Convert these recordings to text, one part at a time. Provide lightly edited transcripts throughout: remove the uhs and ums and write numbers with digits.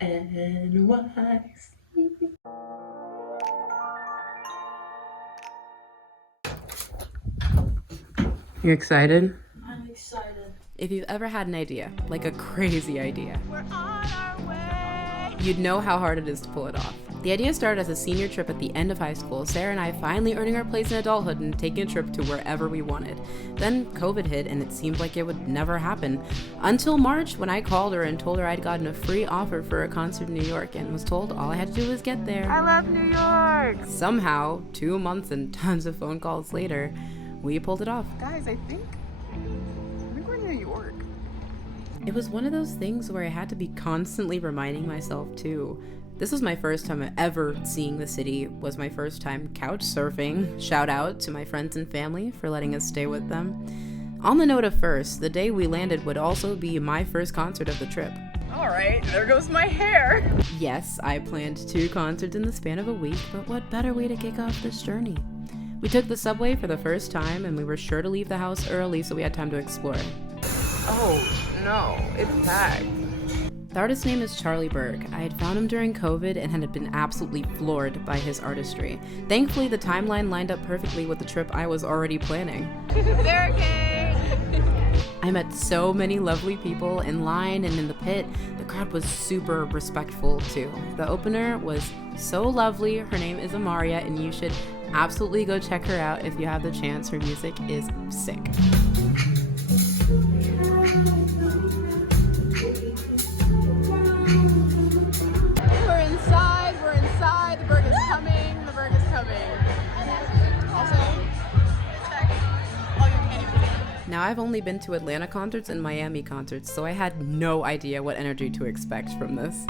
NYC. You excited? I'm excited. If you've ever had an idea, like a crazy idea, We're on our way. you'd know how hard it is to pull it off. The idea started as a senior trip at the end of high school, Sarah and I finally earning our place in adulthood and taking a trip to wherever we wanted. Then COVID hit and it seemed like it would never happen. Until March, when I called her and told her I'd gotten a free offer for a concert in New York and was told all I had to do was get there. I love New York. Somehow, 2 months and tons of phone calls later, we pulled it off. Guys, I think we're in New York. It was one of those things where I had to be constantly reminding myself too. This was my first time ever seeing the city, was my first time couch surfing. Shout out to my friends and family for letting us stay with them. On the note of first, the day we landed would also be my first concert of the trip. All right, there goes my hair. Yes, I planned 2 concerts in the span of a week, but what better way to kick off this journey? We took the subway for the first time and we were sure to leave the house early so we had time to explore. Oh, no, it's packed. The artist's name is Charlie Burg. I had found him during COVID and had been absolutely floored by his artistry. Thankfully, the timeline lined up perfectly with the trip I was already planning. Barricade! I met so many lovely people in line and in the pit. The crowd was super respectful too. The opener was so lovely. Her name is Amaria and you should absolutely go check her out if you have the chance. Her music is sick. We're inside, the burg is coming, Also, check. Oh, you can't even see it. Now, I've only been to Atlanta concerts and Miami concerts, so I had no idea what energy to expect from this.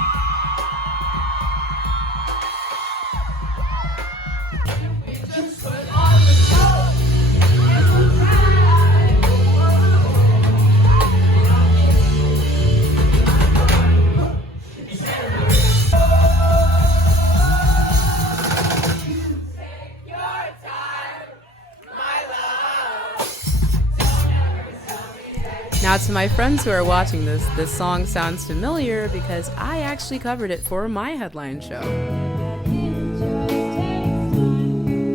Now, to my friends who are watching this song sounds familiar because I actually covered it for my headline show.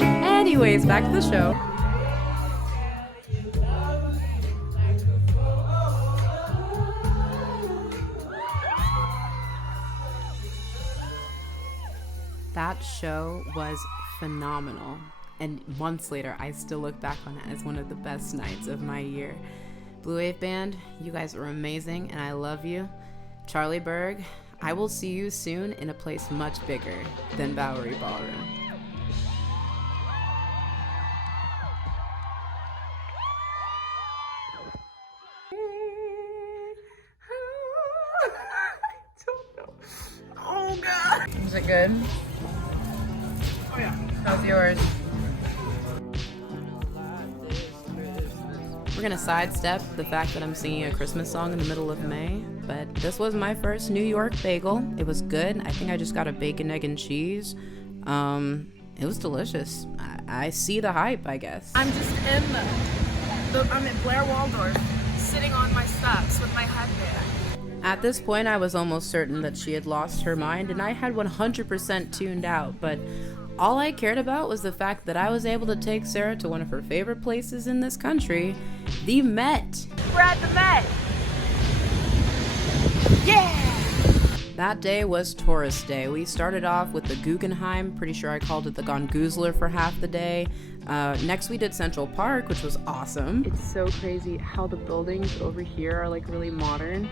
Anyways, back to the show. That show was phenomenal, and months later, I still look back on it as one of the best nights of my year. Blue Wave Band, you guys are amazing and I love you. Charlie Burg, I will see you soon in a place much bigger than Bowery Ballroom. Oh, God. Is it good? Oh, yeah. How's yours? We're gonna sidestep the fact that I'm singing a Christmas song in the middle of May, but this was my first New York bagel. It was good. I think I just got a bacon, egg, and cheese. It was delicious. I see the hype, I guess. I'm just I'm in Blair Waldorf, sitting on my steps with my headband. At this point, I was almost certain that she had lost her mind, and I had 100% tuned out, but all I cared about was the fact that I was able to take Sarah to one of her favorite places in this country, the Met. We're at the Met. Yeah! That day was tourist day. We started off with the Guggenheim, pretty sure I called it the Gongoozler for half the day. Next we did Central Park, which was awesome. It's so crazy how the buildings over here are like really modern,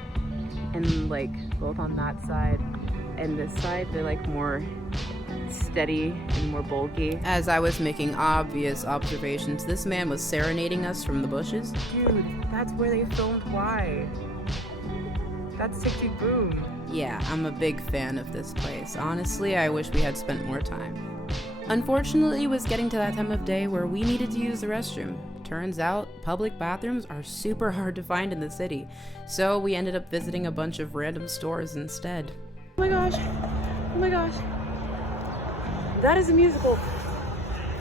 and like both on that side and this side, they're like more steady and more bulky. As I was making obvious observations, this man was serenading us from the bushes. Dude, that's where they filmed Why. That's Tick Tick Boom. Yeah, I'm a big fan of this place. Honestly, I wish we had spent more time. Unfortunately, it was getting to that time of day where we needed to use the restroom. Turns out, public bathrooms are super hard to find in the city, so we ended up visiting a bunch of random stores instead. Oh my gosh. Oh my gosh. That is a musical.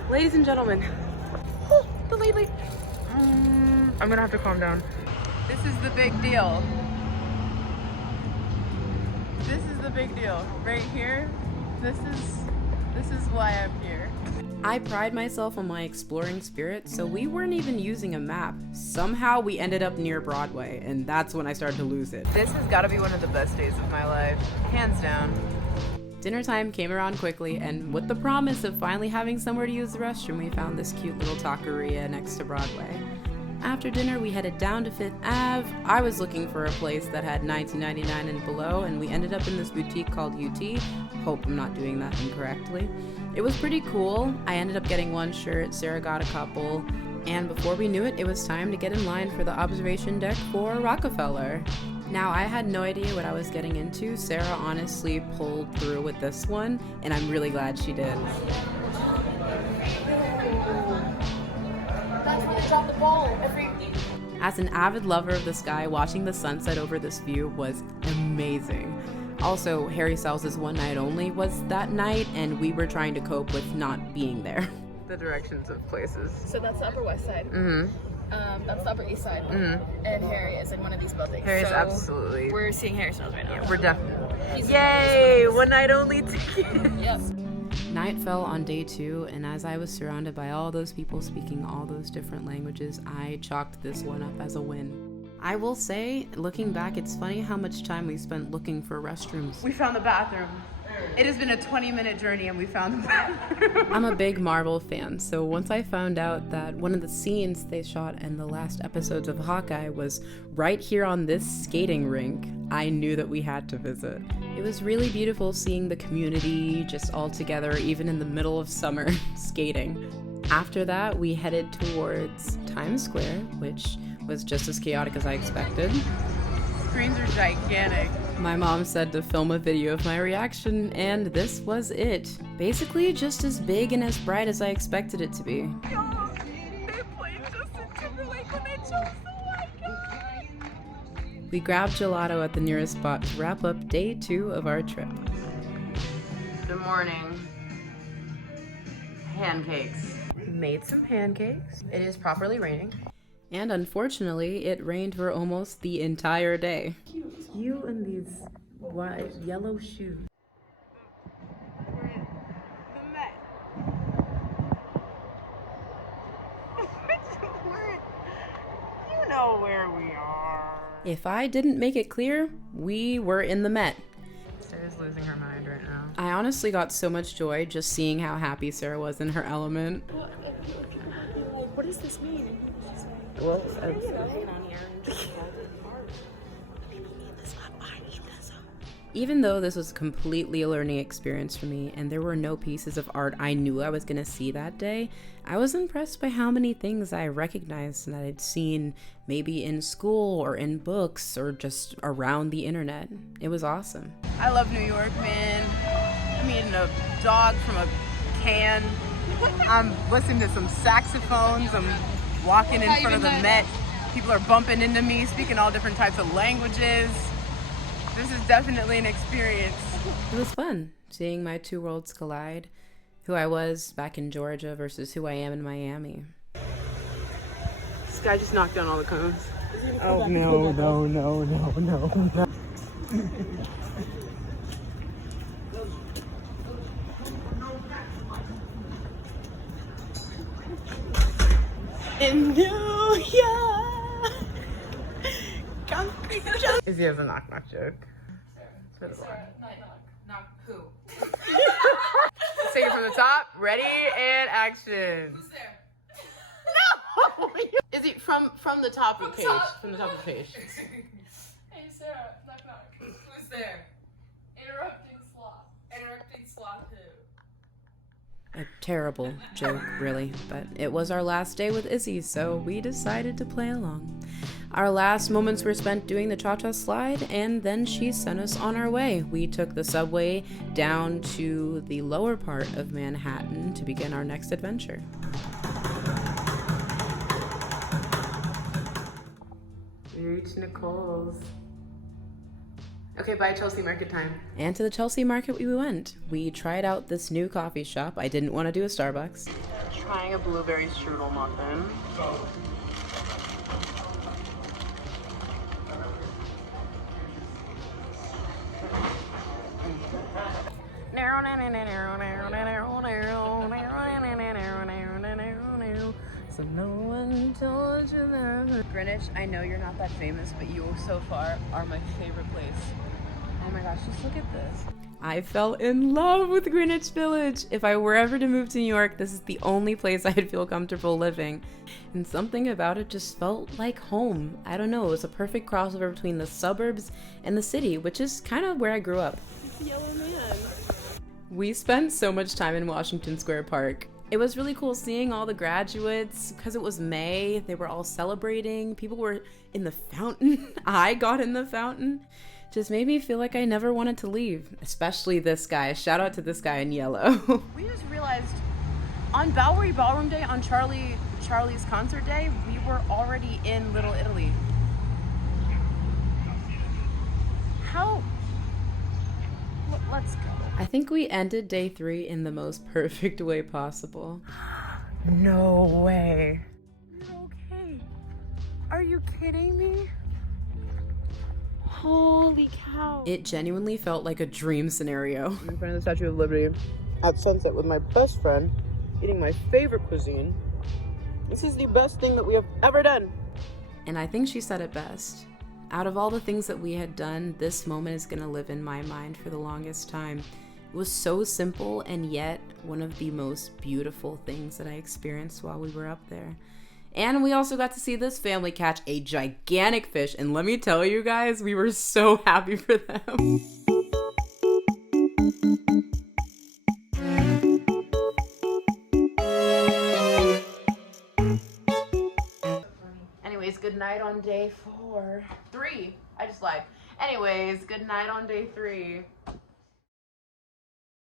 Ladies and gentlemen. Oh, the lady. I'm gonna have to calm down. This is the big deal. This is the big deal. Right here, this is why I'm here. I pride myself on my exploring spirit, so we weren't even using a map. Somehow we ended up near Broadway, and that's when I started to lose it. This has got to be one of the best days of my life, hands down. Dinner time came around quickly, and with the promise of finally having somewhere to use the restroom, we found this cute little taqueria next to Broadway. After dinner, we headed down to Fifth Ave. I was looking for a place that had $19.99 and below, and we ended up in this boutique called UT. Hope I'm not doing that incorrectly. It was pretty cool. I ended up getting one shirt, Sarah got a couple, and before we knew it, it was time to get in line for the observation deck for Rockafeller. Now, I had no idea what I was getting into. Sarah honestly pulled through with this one, and I'm really glad she did. That's where they drop the ball every... As an avid lover of the sky, watching the sunset over this view was amazing. Also, Harry Styles' One Night Only was that night, and we were trying to cope with not being there. The directions of places. So that's the Upper West Side. Mm-hmm. That's the Upper East Side. Mm-hmm. And Harry is in one of these buildings. Harry's so absolutely... We're seeing Harry Styles right now. Yeah, we're definitely... He's Yay! One night only ticket! Yep. Night fell on day 2, and as I was surrounded by all those people speaking all those different languages, I chalked this one up as a win. I will say, looking back, it's funny how much time we spent looking for restrooms. We found the bathroom. It has been a 20-minute journey and we found the bathroom. I'm a big Marvel fan, so once I found out that one of the scenes they shot in the last episodes of Hawkeye was right here on this skating rink, I knew that we had to visit. It was really beautiful seeing the community just all together, even in the middle of summer, skating. After that, we headed towards Times Square, which was just as chaotic as I expected. Screens are gigantic. My mom said to film a video of my reaction, and this was it. Basically, just as big and as bright as I expected it to be. They played Justin Timberlake when they chose the white guy. We grabbed gelato at the nearest spot to wrap up day 2 of our trip. Good morning. Pancakes. Made some pancakes. It is properly raining. And unfortunately, it rained for almost the entire day. You and these white, yellow shoes. We're in the Met. You know where we are. If I didn't make it clear, we were in the Met. Sarah's losing her mind right now. I honestly got so much joy just seeing how happy Sarah was in her element. What does this mean? Well, Hanging on here. even though this was completely a learning experience for me and there were no pieces of art I knew I was going to see that day, I was impressed by how many things I recognized and that I'd seen maybe in school or in books or just around the internet. It was awesome. I love New York, man. I'm eating a dog from a can. I'm listening to some saxophones. I'm walking in front of the Met. People are bumping into me, speaking all different types of languages. This is definitely an experience. It was fun seeing my two worlds collide. Who I was back in Georgia versus who I am in Miami. This guy just knocked down all the cones. Oh, no. In New York. Izzy has a knock knock joke. For the boy. Knock who? Say it from the top. Ready and action. Who's there? No. Izzy, from the top of the page. From the top of the page. Hey Sarah, knock knock. Who's there? Interrupting sloth. Interrupting sloth who? A terrible joke, really, but it was our last day with Izzy, so we decided to play along. Our last moments were spent doing the cha-cha slide, and then she sent us on our way. We took the subway down to the lower part of Manhattan to begin our next adventure. We reached Nicole's. Okay, bye Chelsea Market time. And to the Chelsea Market we went. We tried out this new coffee shop. I didn't want to do a Starbucks. Trying a blueberry strudel muffin. So no one told you that. Greenwich, I know you're not that famous, but you so far are my favorite place. Oh my gosh, just look at this. I fell in love with Greenwich Village. If I were ever to move to New York, this is the only place I'd feel comfortable living. And something about it just felt like home. I don't know, it was a perfect crossover between the suburbs and the city, which is kind of where I grew up. Yellow man. We spent so much time in Washington Square Park. It was really cool seeing all the graduates because it was May. They were all celebrating. People were in the fountain. I got in the fountain. Just made me feel like I never wanted to leave, especially this guy. Shout out to this guy in yellow. We just realized on Bowery Ballroom Day, on Charlie's concert day, we were already in Little Italy. How? Let's go. I think we ended day 3 in the most perfect way possible. No way. You're okay. Are you kidding me? Holy cow. It genuinely felt like a dream scenario. I'm in front of the Statue of Liberty at sunset with my best friend, eating my favorite cuisine. This is the best thing that we have ever done. And I think she said it best. Out of all the things that we had done, this moment is gonna live in my mind for the longest time. It was so simple and yet one of the most beautiful things that I experienced while we were up there. And we also got to see this family catch a gigantic fish, and let me tell you guys, we were so happy for them. Anyways, good night on day 3. I just lied. Anyways, good night on day 3.